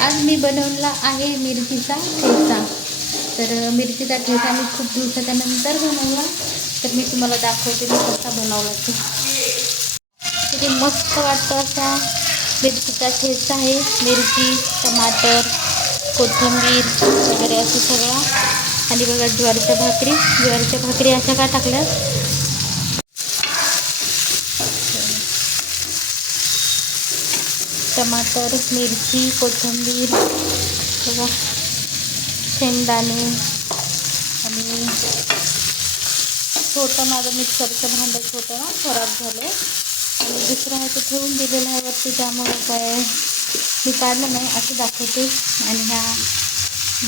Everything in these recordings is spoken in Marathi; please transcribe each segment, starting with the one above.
आज मी बनवला आहे मिरचीचा ठेचा. तर मिरचीचा ठेचा मी खूप दिवसाच्यानंतर बनवला. तर मी तुम्हाला दाखवते मी कसा बनवला तो. किती मस्त वाटतं असा मिरचीचा ठेचा आहे. मिरची टमाटर कोथिंबीर वगैरे असं सगळं. आणि बघा ज्वारीच्या भाकरी. ज्वारीच्या भाकरी अशा का टाकल्यात? टमाटर मिरची कोथिंबीर बघा शेंगदाणे आणि छोटं माझं मिक्सरचं भांडं छोटं ना खराब झालं. आहे आणि दुसरं आहे ते ठेवून दिलेलं आहे वरती त्यामुळे काय मी काढलं नाही असं दाखवते. आणि ह्या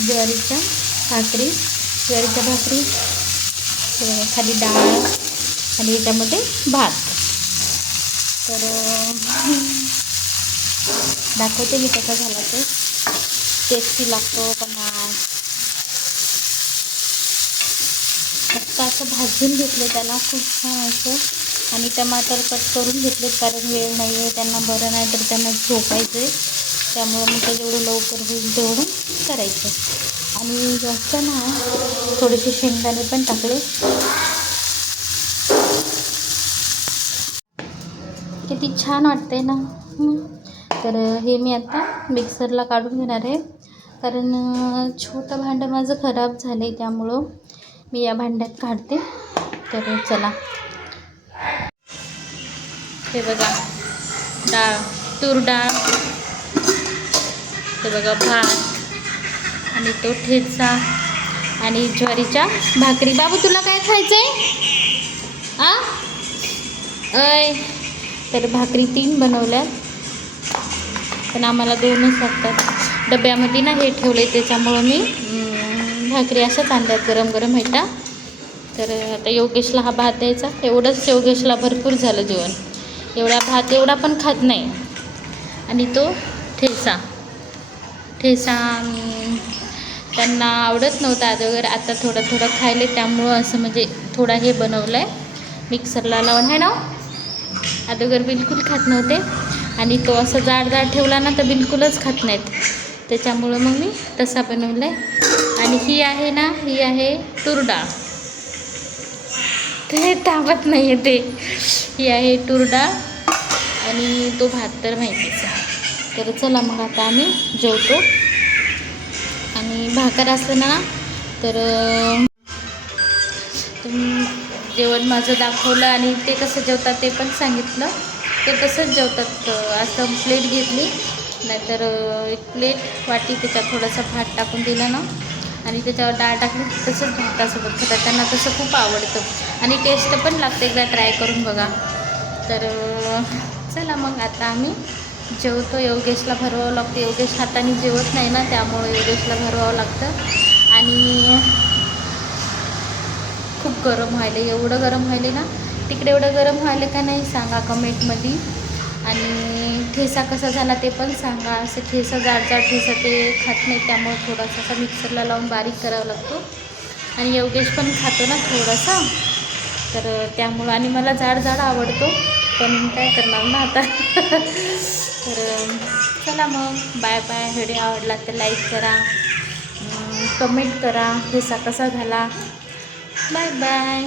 ज्वारीच्या भाकरी ज्वारीच्या भाकरी खाली डाळ आणि याच्यामध्ये भात. तर दाखवते मी कसा झाला ते. टेस्टी लागतो पण फक्त असं भाजून घेतलं त्याला खूप छान असं. आणि टमाटर कट करून घेतलेत कारण वेळ नाही आहे त्यांना बरं नाही तर त्यांना झोपायचं आहे त्यामुळं मी ते जेवढं लवकर होईल तेवढं करायचं आणि जास्त ना थोडेसे शेंगदाणे पण टाकले. किती छान वाटतंय ना. तर हे मी आता मिक्सरला काढून घेणार आहे. कारण छोटं भांडं माझं खराब झालं आहे त्यामुळं मी या भांड्यात काढते. तर चला. हे बघा. डाळ तूर डाळ. हे बघा भात. आणि तो ठेचा. आणि ज्वारीच्या भाकरी. बाबू तुला काय खायचं आहे आ? अय. तर भाकरी तीन बनवल्यात. पण आम्हाला दोनच लागतात. डब्यामध्ये ना हे ठेवले त्याच्यामुळं मी भाकरी अशाच आणल्यात गरम गरम ह्याच्या तर आता योगेशला हा भात द्यायचा. एवढंच योगेशला भरपूर झालं जेवण. एवढा भात एवढा पण खात नाही. आणि तो ठेचा. ठेचा त्यांना आवडत नव्हता अगोदर आता थोडं थोडं खायले त्यामुळं असं म्हणजे थोडा हे बनवलं आहे मिक्सरला लावून आहे ना? अगोदर बिलकुल खात नव्हते. आणि तो असं जाड जाड ठेवला ना तर बिलकुलच खात नाहीत. त्याच्यामुळं मग मी तसा बनवला आहे आणि ही आहे ना ही आहे तूर ते तापत नाही आहे ते. ही आहे तूर आणि तो भात तर माहितीच आहे. तर चला मग आता आम्ही जेवतो. आणि भाकर असलं ना तर जेवण माझं दाखवलं आणि ते कसं जेवतात ते पण सांगितलं. ते तसंच जेवतात. असं प्लेट घेतली नाहीतर एक प्लेट वाटी त्याच्यात थोडासा भात टाकून दिला ना आणि त्याच्यावर डाळ टाकली तसंच भातासोबत खातात. त्यांना तसं खूप आवडतं. आणि टेस्ट पण लागतं एकदा ट्राय करून बघा. तर चला मग आता आम्ही जेवतो. योगेशला भरवावं लागतं. योगेश हाताने जेवत नाही ना त्यामुळे योगेशला भरवावं लागतं. आणि खूप गरम व्हायले एवढं गरम व्हायले ना तिकडे एवढं गरम व्हायलं का नाही सांगा कमेंटमध्ये. आणि ठेसा कसा झाला ते पण सांगा. असं ठेसा जाड जाड ठेसा ते खात नाही त्यामुळे थोडासा असा मिक्सरला लावून बारीक करावा लागतो. आणि योगेश पण खातो ना थोडासा. तर त्यामुळं आणि मला जाड जाड आवडतो पण काय करणार ना आता. तर चला मग बाय बाय. व्हिडिओ आवडला तर लाईक करा. कमेंट करा ठेसा कसा झाला. Bye bye.